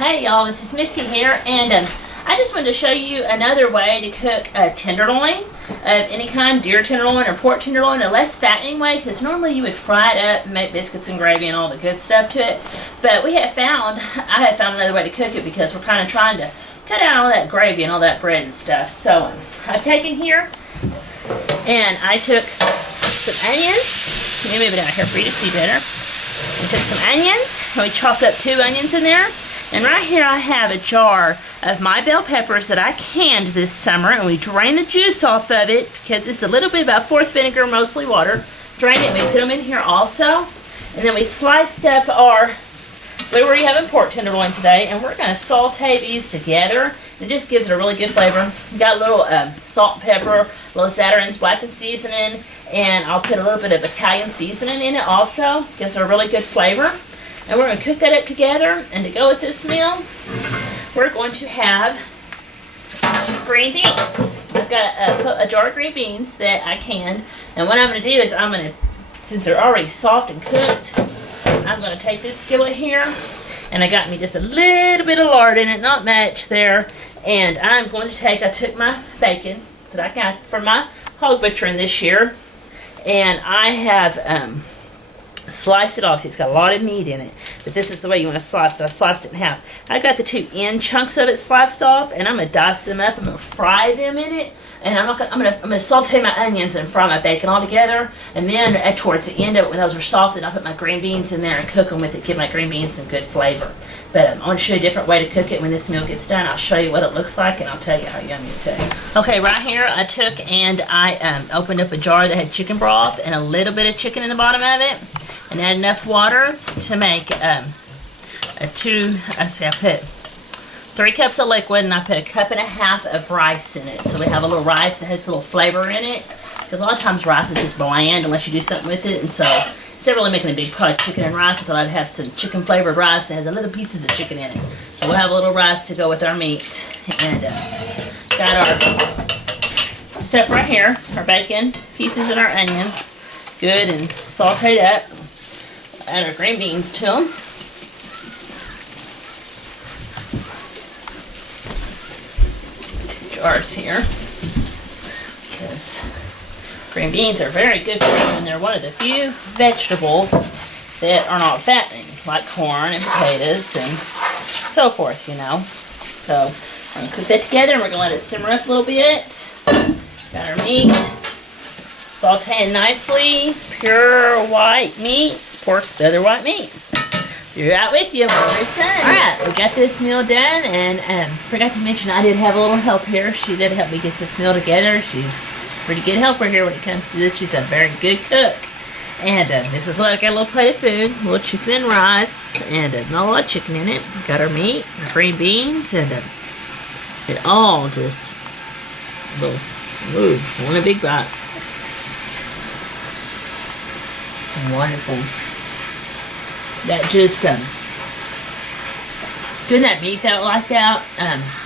Hey y'all, this is Misty here, and I just wanted to show you another way to cook a tenderloin of any kind, deer tenderloin or pork tenderloin, a less fattening way, because normally you would fry it up and make biscuits and gravy and all the good stuff to it. But I have found another way to cook it because we're kind of trying to cut out all that gravy and all that bread and stuff. So I've taken here and I took some onions. Let me move it out here for you to see better. We took some onions and we chopped up 2 onions in there. And right here I have a jar of my bell peppers that I canned this summer, and we drained the juice off of it because it's a little bit about 4th vinegar, mostly water. Drained it and we put them in here also. And then we sliced up we were having pork tenderloin today, and we're going to saute these together. It just gives it a really good flavor. We got a little salt and pepper, a little Zatarain's blackened seasoning, and I'll put a little bit of Italian seasoning in it also. Gives it a really good flavor. And we're going to cook that up together, and to go with this meal, we're going to have green beans. I've got a jar of green beans that I canned, and what I'm going to do is since they're already soft and cooked, I'm going to take this skillet here, and I got me just a little bit of lard in it, not much there, and I took my bacon that I got from my hog butchering this year, and I have sliced it off. See, it's got a lot of meat in it, but this is the way you want to slice it. I sliced it in half. I got the 2 end chunks of it sliced off, and I'm gonna dice them up. I'm gonna fry them in it, and I'm gonna saute my onions and fry my bacon all together. And then towards the end of it, when those are soft, then I'll put my green beans in there and cook them with it. Give my green beans some good flavor. But I want to show you a different way to cook it. When this meal gets done, I'll show you what it looks like, and I'll tell you how yummy it tastes. Okay, right here I took and I opened up a jar that had chicken broth and a little bit of chicken in the bottom of it, and add enough water to make I put 3 cups of liquid, and I put 1.5 cups of rice in it. So we have a little rice that has a little flavor in it, because a lot of times rice is just bland unless you do something with it. And so instead of really making a big pot of chicken and rice, I thought I'd have some chicken flavored rice that has a little pieces of chicken in it. So we'll have a little rice to go with our meat. And got our stuff right here, our bacon pieces and our onions, good and sauteed up. Add our green beans to them. 2 jars here, because green beans are very good for you, and they're one of the few vegetables that are not fattening, like corn and potatoes and so forth, you know. So I'm going to cook that together, and we're going to let it simmer up a little bit. Got our meat sauteing nicely, pure white meat. Pork, the other white meat. Be right with you when it's done. Alright, we got this meal done, and forgot to mention I did have a little help here. She did help me get this meal together. She's a pretty good helper here when it comes to this. She's a very good cook. And this is what I got: a little plate of food, a little chicken and rice, and not a lot of chicken in it. Got our meat, our green beans, and it all just a little, one a big bite. Wonderful. That just doing that meat that like that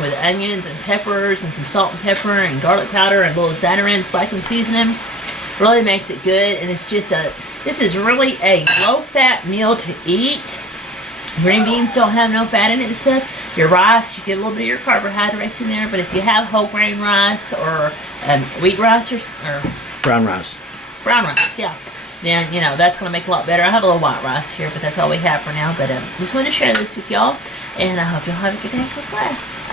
with onions and peppers and some salt and pepper and garlic powder and a little Zatarain's blackened seasoning really makes it good. And it's just this is really a low-fat meal to eat. Green beans don't have no fat in it and stuff. Your rice, you get a little bit of your carbohydrates in there, but if you have whole grain rice or wheat rice or brown rice, yeah, then, you know, that's going to make it a lot better. I have a little white rice here, but that's all we have for now. But just wanted to share this with y'all, and I hope y'all have a good day. God bless.